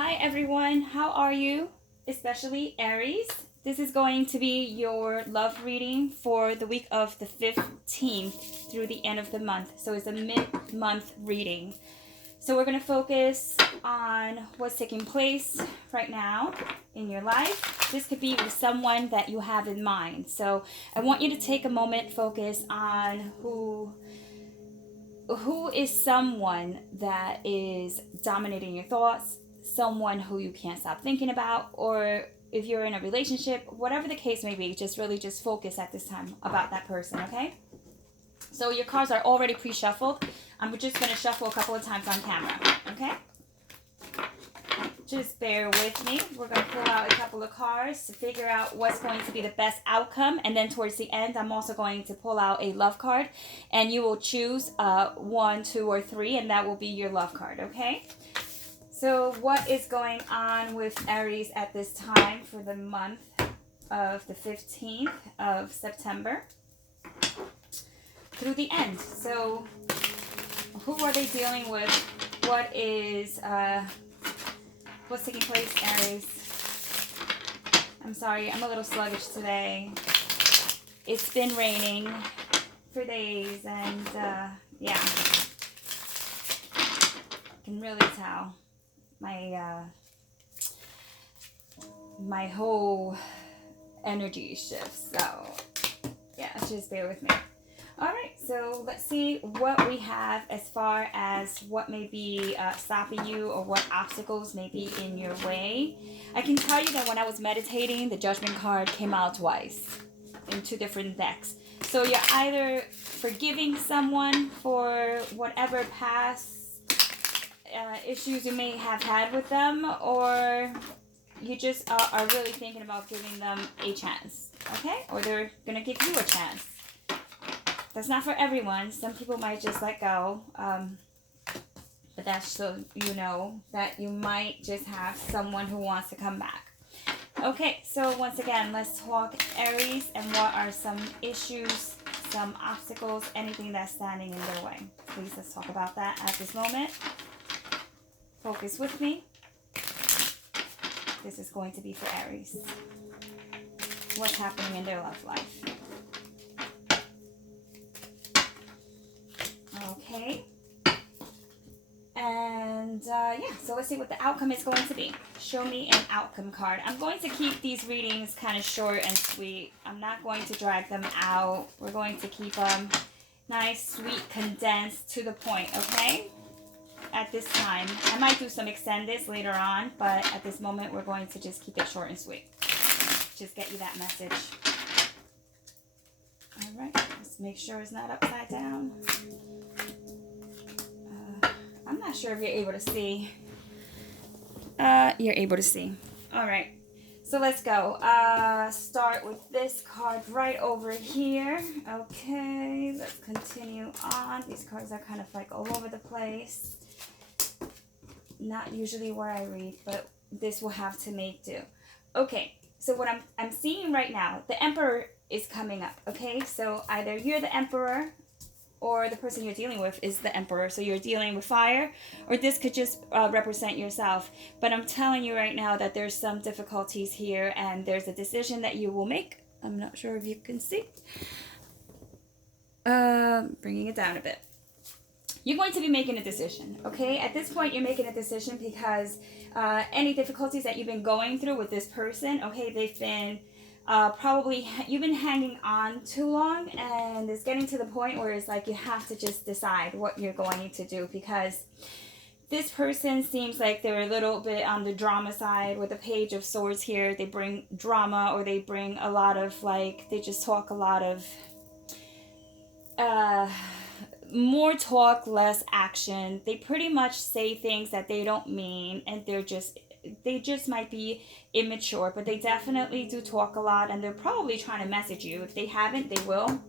Hi everyone, how are you? Especially Aries. This is going to be your love reading for the week of the 15th through the end of the month. So it's a mid-month reading. So we're going to focus on what's taking place right now in your life. This could be with someone that you have in mind. So I want you to take a moment, focus on who is someone that is dominating your thoughts, someone who you can't stop thinking about, or if you're in a relationship, whatever the case may be, just focus at this time about that person, okay? So your cards are already pre-shuffled. I'm just going to shuffle a couple of times on camera, okay? Just bear with me. We're going to pull out a couple of cards to figure out what's going to be the best outcome. And then towards the end, I'm also going to pull out a love card. And you will choose 1, 2, or 3, and that will be your love card, okay? So what is going on with Aries at this time for the month of the 15th of September through the end? So who are they dealing with? What is... what's taking place, Aries? I'm sorry, I'm a little sluggish today. It's been raining for days, and yeah, I can really tell my whole energy shifts. So yeah, just bear with me. All right, so let's see what we have as far as what may be stopping you or what obstacles may be in your way. I can tell you that when I was meditating, the Judgment card came out twice in 2 different decks. So you're either forgiving someone for whatever past issues you may have had with them, or you just are really thinking about giving them a chance, okay? Or they're going to give you a chance. That's not for everyone. Some people might just let go. But that's so you know that you might just have someone who wants to come back. Okay, so once again, let's talk Aries and what are some issues, some obstacles, anything that's standing in their way. Please, let's talk about that at this moment. Focus with me. This is going to be for Aries. What's happening in their love life? Okay. And yeah, so let's see what the outcome is going to be. Show me an outcome card. I'm going to keep these readings kind of short and sweet. I'm not going to drag them out. We're going to keep them nice, sweet, condensed, to the point, okay? At this time. I might do some extendeds later on, but at this moment, we're going to just keep it short and sweet. Just get you that message. All right, let's make sure it's not upside down. I'm not sure if you're able to see. You're able to see. All right. So let's go. Start with this card right over here. Okay, let's continue on. These cards are kind of like all over the place. Not usually where I read, but this will have to make do. Okay, so what I'm seeing right now, the Emperor is coming up. Okay, so either you're the Emperor, or the person you're dealing with is the Emperor. So you're dealing with fire, or this could just represent yourself. But I'm telling you right now that there's some difficulties here, and there's a decision that you will make. I'm not sure if you can see. Bringing it down a bit. You're going to be making a decision, okay? At this point, you're making a decision because any difficulties that you've been going through with this person, okay, they've been... probably you've been hanging on too long, and it's getting to the point where it's like you have to just decide what you're going to do, because this person seems like they're a little bit on the drama side. With the Page of Swords here, they bring drama, or they bring a lot of they just talk a lot of more talk, less action. They pretty much say things that they don't mean, and they just might be immature, but they definitely do talk a lot, and they're probably trying to message you. If they haven't, they will.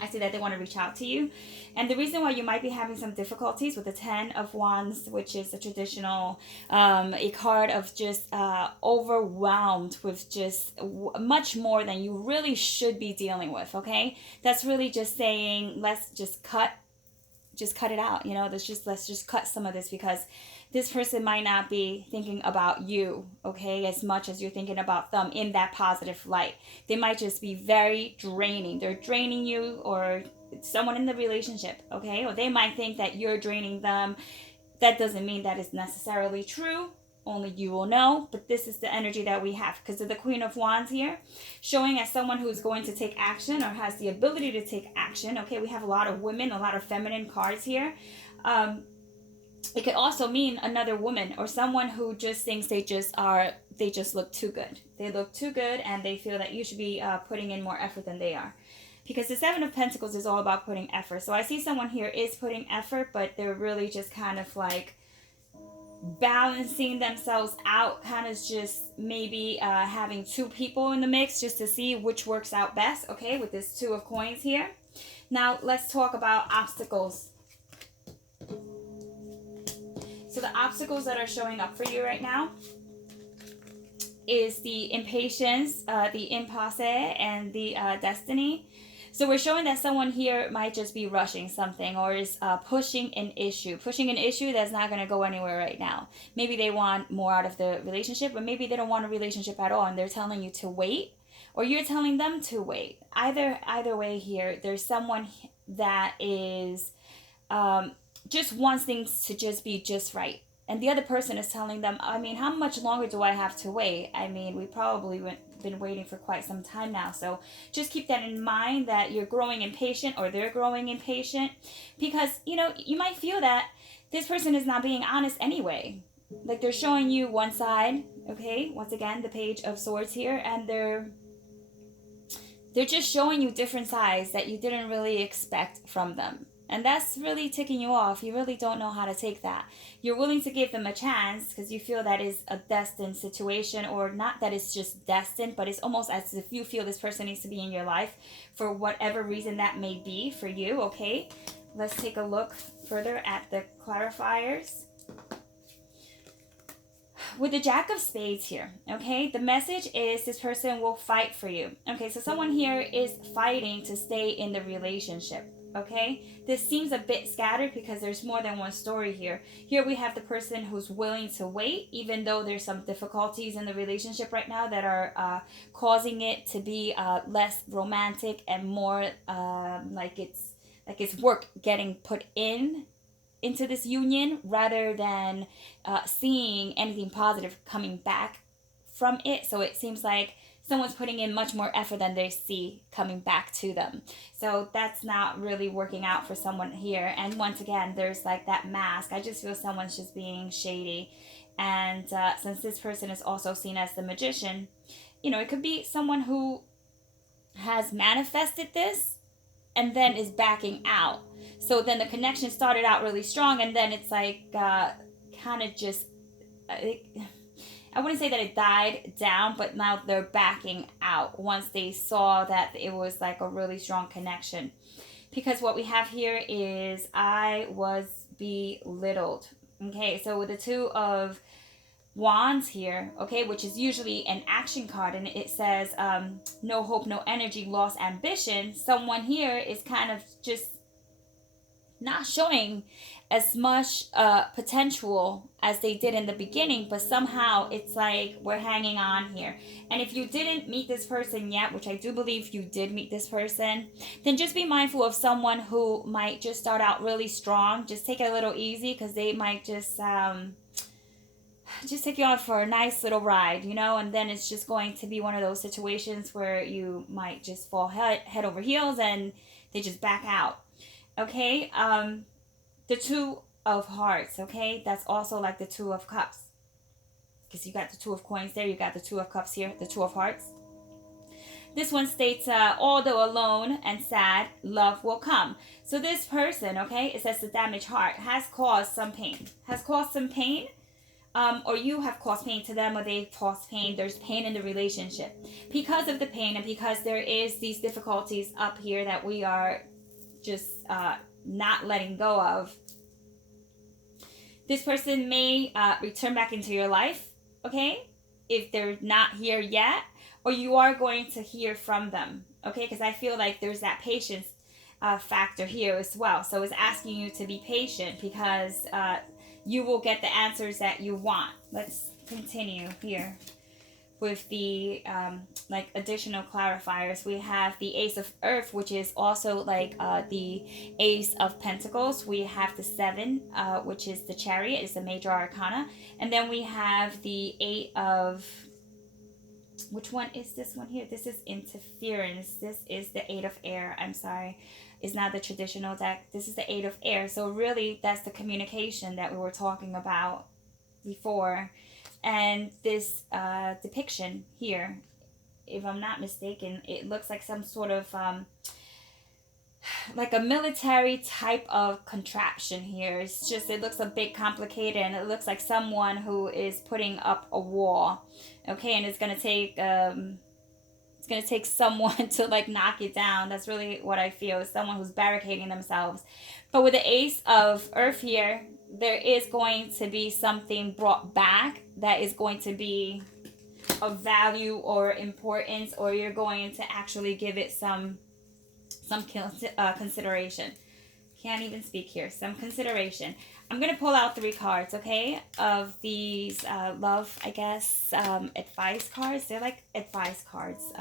I see that they want to reach out to you. And the reason why you might be having some difficulties with the 10 of Wands, which is a traditional, a card of just overwhelmed with just much more than you really should be dealing with, okay? That's really just saying, let's just cut it out, let's just cut some of this, because this person might not be thinking about you, okay, as much as you're thinking about them in that positive light. They might just be very draining. They're draining you, or someone in the relationship, okay? Or they might think that you're draining them. That doesn't mean that is necessarily true. Only you will know, but this is the energy that we have because of the Queen of Wands here, showing as someone who's going to take action or has the ability to take action. Okay, we have a lot of women, a lot of feminine cards here. It could also mean another woman or someone who just thinks they just look too good. They look too good and they feel that you should be putting in more effort than they are. Because the Seven of Pentacles is all about putting effort. So I see someone here is putting effort, but they're really just kind of like balancing themselves out, kind of just maybe having two people in the mix just to see which works out best, okay, with this Two of Coins here. Now let's talk about obstacles. So the obstacles that are showing up for you right now is the impatience, the impasse, and the destiny. So we're showing that someone here might just be rushing something or is pushing an issue that's not going to go anywhere right now. Maybe they want more out of the relationship, or maybe they don't want a relationship at all and they're telling you to wait, or you're telling them to wait. Either way here, there's someone that is just wants things to just be just right. And the other person is telling them, I mean, how much longer do I have to wait? I mean, we probably been waiting for quite some time now. So just keep that in mind, that you're growing impatient or they're growing impatient, because, you know, you might feel that this person is not being honest anyway. Like they're showing you one side, okay? Once again, the Page of Swords here, and they're just showing you different sides that you didn't really expect from them. And that's really ticking you off. You really don't know how to take that. You're willing to give them a chance because you feel that is a destined situation, or not that it's just destined, but it's almost as if you feel this person needs to be in your life for whatever reason that may be for you, okay? Let's take a look further at the clarifiers. With the Jack of Spades here, okay, the message is this person will fight for you. Okay, so someone here is fighting to stay in the relationship. Okay, this seems a bit scattered because there's more than one story here. Here we have the person who's willing to wait, even though there's some difficulties in the relationship right now that are causing it to be less romantic and more like it's work getting put into this union, rather than seeing anything positive coming back from it. So it seems like someone's putting in much more effort than they see coming back to them. So that's not really working out for someone here. And once again, there's like that mask. I just feel someone's just being shady. And since this person is also seen as the magician, you know, it could be someone who has manifested this and then is backing out. So then the connection started out really strong, and then it's like kind of just... I wouldn't say that it died down, but now they're backing out once they saw that it was like a really strong connection. Because what we have here is I was belittled. Okay, so with the Two of Wands here, okay, which is usually an action card, and it says no hope, no energy, lost ambition. Someone here is kind of just not showing as much potential as they did in the beginning, but somehow it's like we're hanging on here. And if you didn't meet this person yet, which I do believe you did meet this person, then just be mindful of someone who might just start out really strong. Just take it a little easy, because they might just take you out for a nice little ride, you know, and then it's just going to be one of those situations where you might just fall head over heels and they just back out. Okay, the Two of Hearts, okay, that's also like the Two of Cups, because you got the Two of Coins there, you got the Two of Cups here, the Two of Hearts. This one states, although alone and sad, love will come. So this person, okay, it says the damaged heart has caused some pain, or you have caused pain to them, or they've caused pain. There's pain in the relationship because of the pain, and because there is these difficulties up here that we are just not letting go of. This person may return back into your life, okay, if they're not here yet, or you are going to hear from them, okay, because I feel like there's that patience factor here as well. So it's asking you to be patient, because you will get the answers that you want. Let's continue here with the like additional clarifiers. We have the Ace of Earth, which is also like the Ace of Pentacles. We have the Seven, which is the Chariot, is the major arcana. And then we have the Eight of, which one is this one here? This is Interference. This is the Eight of Air. I'm sorry. It's not the traditional deck. This is the Eight of Air. So really, that's the communication that we were talking about before. And this depiction here, if I'm not mistaken, it looks like some sort of like a military type of contraption here. It's just, it looks a bit complicated, and it looks like someone who is putting up a wall. Okay, and it's gonna take someone to like knock it down. That's really what I feel, is someone who's barricading themselves. But with the Ace of Earth here, there is going to be something brought back that is going to be of value or importance, or you're going to actually give it some consideration. Can't even speak here. Some consideration. I'm going to pull out 3 cards, okay, of these love, I guess, advice cards. They're like advice cards.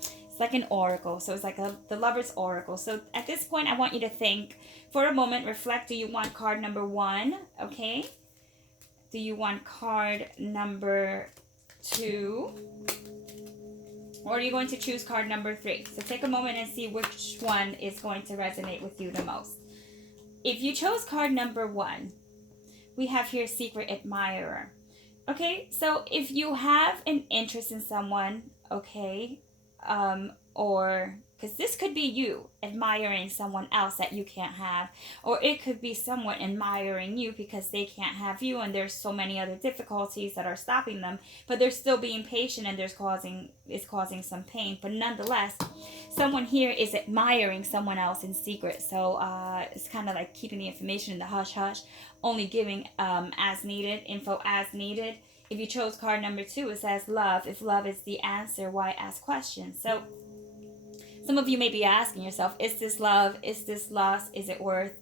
It's like an oracle. So it's like the Lover's Oracle. So at this point, I want you to think for a moment, reflect. Do you want card number 1, okay? Do you want card number 2? Or are you going to choose card number 3? So take a moment and see which one is going to resonate with you the most. If you chose card number 1, we have here Secret Admirer. Okay, so if you have an interest in someone, okay, or because this could be you admiring someone else that you can't have, or it could be someone admiring you because they can't have you, and there's so many other difficulties that are stopping them, but they're still being patient, and it's causing some pain. But nonetheless, someone here is admiring someone else in secret. So it's kind of like keeping the information in the hush hush, only giving as needed, info as needed. If you chose card number 2, it says love. If love is the answer, why ask questions? So some of you may be asking yourself, is this love? Is this lust? Is it worth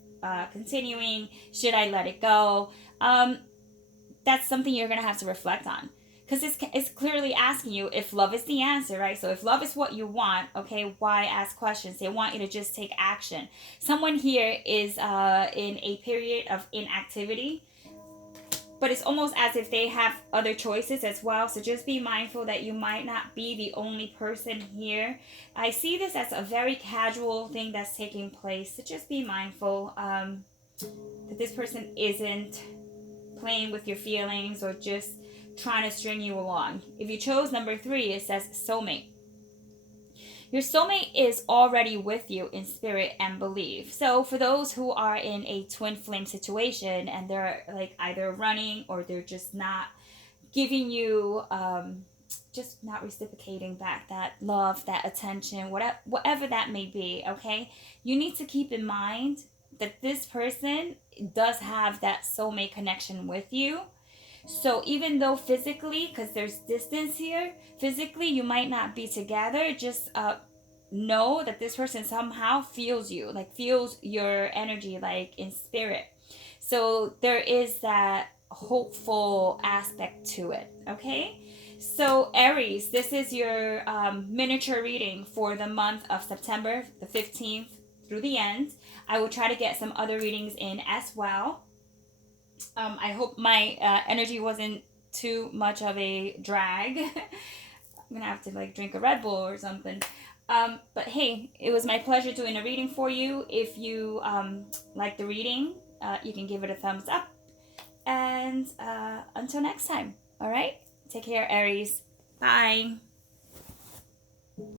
continuing? Should I let it go? That's something you're going to have to reflect on. Because it's clearly asking you if love is the answer, right? So if love is what you want, okay, why ask questions? They want you to just take action. Someone here is in a period of inactivity, but it's almost as if they have other choices as well. So just be mindful that you might not be the only person here. I see this as a very casual thing that's taking place. So just be mindful that this person isn't playing with your feelings or just trying to string you along. If you chose number 3, it says soulmate. Your soulmate is already with you in spirit and belief. So for those who are in a twin flame situation and they're like either running or they're just not giving you, just not reciprocating back that love, that attention, whatever that may be, okay? You need to keep in mind that this person does have that soulmate connection with you. So even though physically, because there's distance here, physically you might not be together, just know that this person somehow feels you, like feels your energy, like in spirit. So there is that hopeful aspect to it, okay? So Aries, this is your miniature reading for the month of September, the 15th through the end. I will try to get some other readings in as well. I hope my energy wasn't too much of a drag. I'm gonna have to like drink a Red Bull or something. But hey, it was my pleasure doing a reading for you. If you like the reading, you can give it a thumbs up. And until next time, all right? Take care, Aries. Bye.